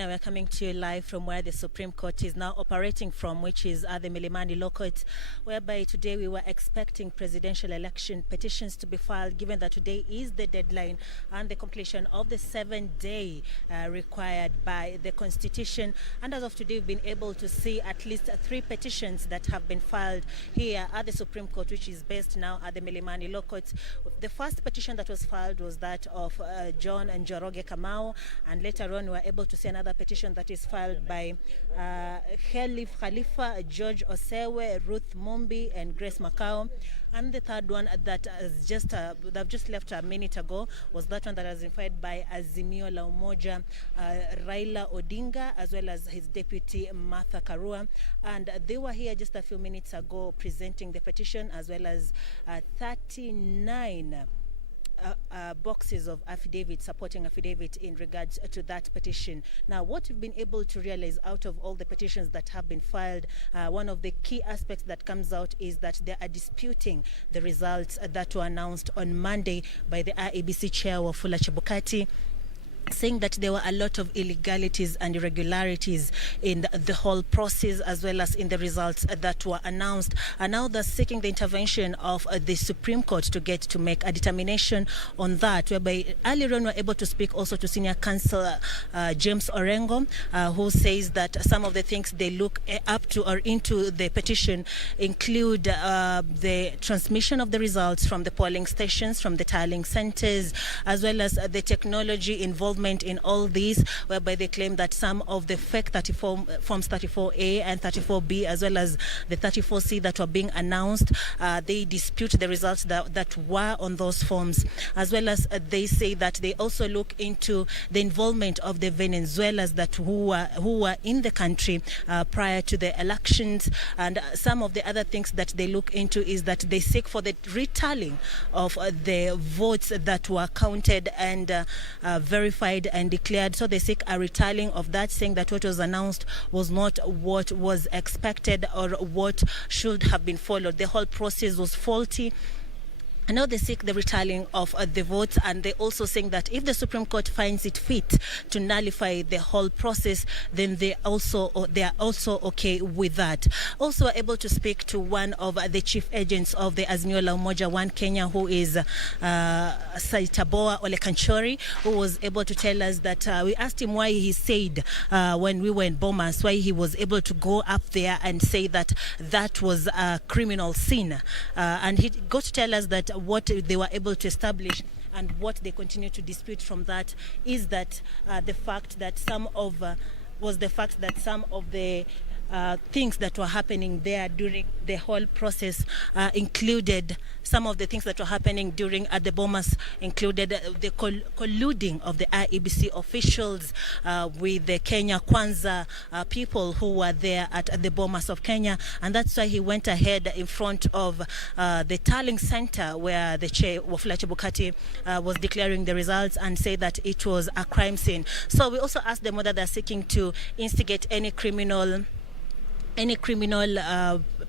Now we're coming to you live from where the Supreme Court is now operating from, which is the Milimani Law Court, whereby today we were expecting presidential election petitions to be filed, given that today is the deadline and the completion of the 7-day required by the Constitution. And as of today, we've been able to see at least 3 petitions that have been filed here at the Supreme Court, which is based now at the Milimani Law Court. The first petition that was filed was that of John and Njoroge Kamau, and later on we were able to see another petition that is filed by Khalif Khalifa, George Osewe, Ruth Mumbi, and Grace Macau. And the third one that is they've just left a minute ago was that one that has been filed by Azimio La Umoja, Raila Odinga, as well as his deputy Martha Karua. And they were here just a few minutes ago presenting the petition, as well as 39 boxes of affidavit, supporting affidavit in regards to that petition. Now, what we've been able to realize out of all the petitions that have been filed, one of the key aspects that comes out is that they are disputing the results that were announced on Monday by the IEBC chair, Wafula Chebukati, saying that there were a lot of illegalities and irregularities in the whole process, as well as in the results that were announced. And now they're seeking the intervention of the Supreme Court to make a determination on that, whereby earlier on we were able to speak also to Senior Counsel James Orengo, who says that some of the things they look up to or into the petition include the transmission of the results from the polling stations, from the tallying centers, as well as the technology involvement in all these, whereby they claim that some of the fake forms 34A and 34B, as well as the 34C that were being announced, they dispute the results that were on those forms, as well as they say that they also look into the involvement of the Venezuelans who were in the country prior to the elections. And some of the other things that they look into is that they seek for the retallying of the votes that were counted and verified and declared. So they seek a retallying of that, saying that what was announced was not what was expected or what should have been followed. The whole process was faulty. And now they seek the retallying of the votes, and they're also saying that if the Supreme Court finds it fit to nullify the whole process, then they are also okay with that. Also, we're able to speak to one of the chief agents of the Azimio La Umoja One Kenya, who is Saitaboa Olekanchori, who was able to tell us that we asked him why he said when we were in Bomas, why he was able to go up there and say that that was a criminal sin, and he got to tell us that what they were able to establish and what they continue to dispute from that is that the fact that some of the things that were happening there during the whole process included some of the things that were happening during at the Bomas included the colluding of the IEBC officials with the Kenya Kwanza people who were there at the Bomas of Kenya, and that's why he went ahead in front of the tallying center where the chair Wafula Chebukati was declaring the results and said that it was a crime scene. So we also asked them whether they're seeking to instigate any criminal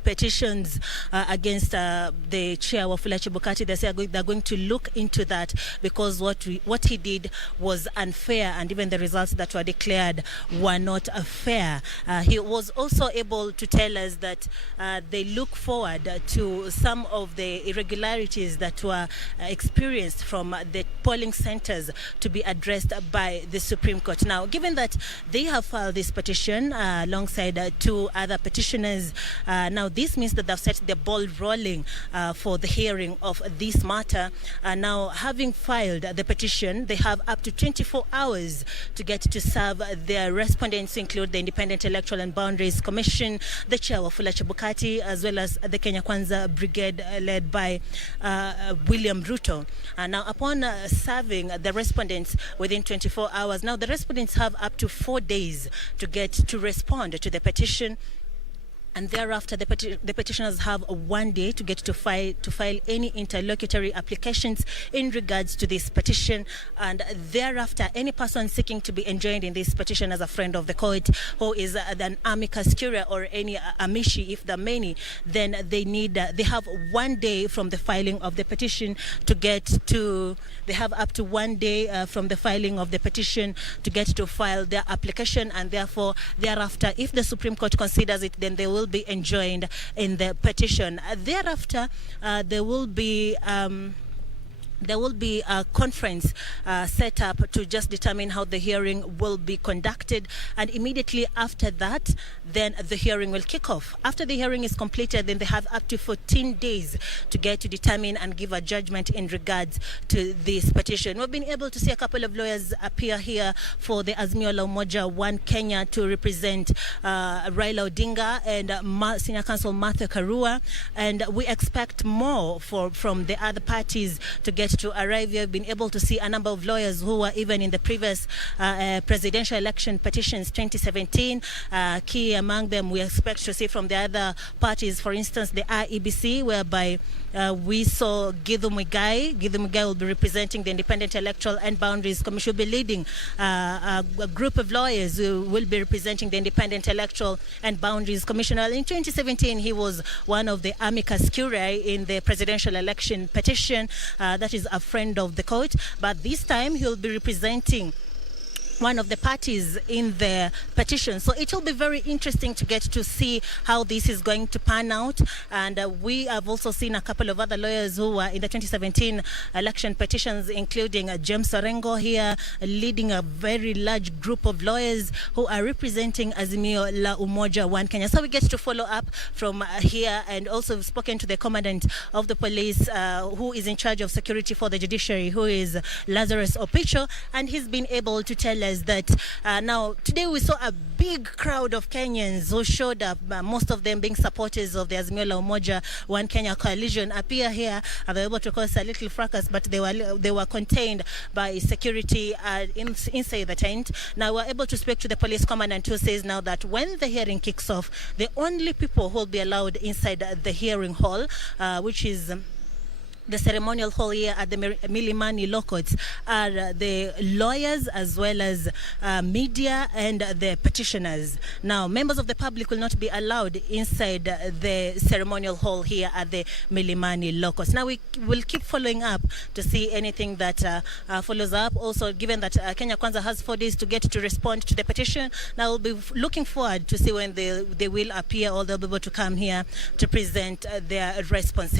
petitions against the chair of Wafula Chebukati. They say they're going to look into that, because what he did was unfair, and even the results that were declared were not fair. He was also able to tell us that they look forward to some of the irregularities that were experienced from the polling centers to be addressed by the Supreme Court. Now, given that they have filed this petition alongside 2 other petitioners, now this means that they've set the ball rolling for the hearing of this matter. Now, having filed the petition, they have up to 24 hours to get to serve their respondents, include the Independent Electoral and Boundaries Commission, the chair of Wafula Chebukati, as well as the Kenya Kwanza Brigade led by William Ruto. Now, upon serving the respondents within 24 hours, now the respondents have up to 4 days to get to respond to the petition. And thereafter, the petitioners have 1 day to get to file any interlocutory applications in regards to this petition. And thereafter, any person seeking to be enjoined in this petition as a friend of the court, who is an amicus curiae or any amici, if there are many, then they have 1 day from the filing of the petition to get to. They have up to 1 day from the filing of the petition to get to file their application, and therefore, thereafter, if the Supreme Court considers it, then they will be enjoined in the petition. Thereafter, there will be a conference set up to just determine how the hearing will be conducted, and immediately after that, then the hearing will kick off. After the hearing is completed, then they have up to 14 days to get to determine and give a judgment in regards to this petition. We've been able to see a couple of lawyers appear here for the Azimio la Umoja One Kenya to represent Raila Odinga and Senior Counsel Martha Karua, and we expect more from the other parties to get to arrive here. We've been able to see a number of lawyers who were even in the previous presidential election petitions 2017. Key among them we expect to see from the other parties, for instance, the IEBC, whereby we saw Githu Muigai. Githu Muigai will be representing the Independent Electoral and Boundaries Commission. Will be leading a group of lawyers who will be representing the Independent Electoral and Boundaries Commission. In 2017, he was one of the amicus curiae in the presidential election petition. That is a friend of the court, but this time he'll be representing one of the parties in the petition. So it will be very interesting to get to see how this is going to pan out. And we have also seen a couple of other lawyers who were in the 2017 election petitions, including James Orengo here, leading a very large group of lawyers who are representing Azimio la Umoja One Kenya. So we get to follow up from here, and also we've spoken to the commandant of the police who is in charge of security for the judiciary, who is Lazarus Opicho, and he's been able to tell us that now today we saw a big crowd of Kenyans who showed up, most of them being supporters of the Azimio la Umoja One Kenya coalition, appear here. They were able to cause a little fracas, but they were contained by security inside the tent. Now we're able to speak to the police commandant, who says now that when the hearing kicks off, the only people who will be allowed inside the hearing hall, which is the ceremonial hall here at the Milimani Law Courts, are the lawyers as well as media and the petitioners. Now, members of the public will not be allowed inside the ceremonial hall here at the Milimani Law Courts. Now, we will keep following up to see anything that follows up. Also, given that Kenya Kwanza has 4 days to get to respond to the petition, now we'll be looking forward to see when they will appear, or they'll be able to come here to present their responses.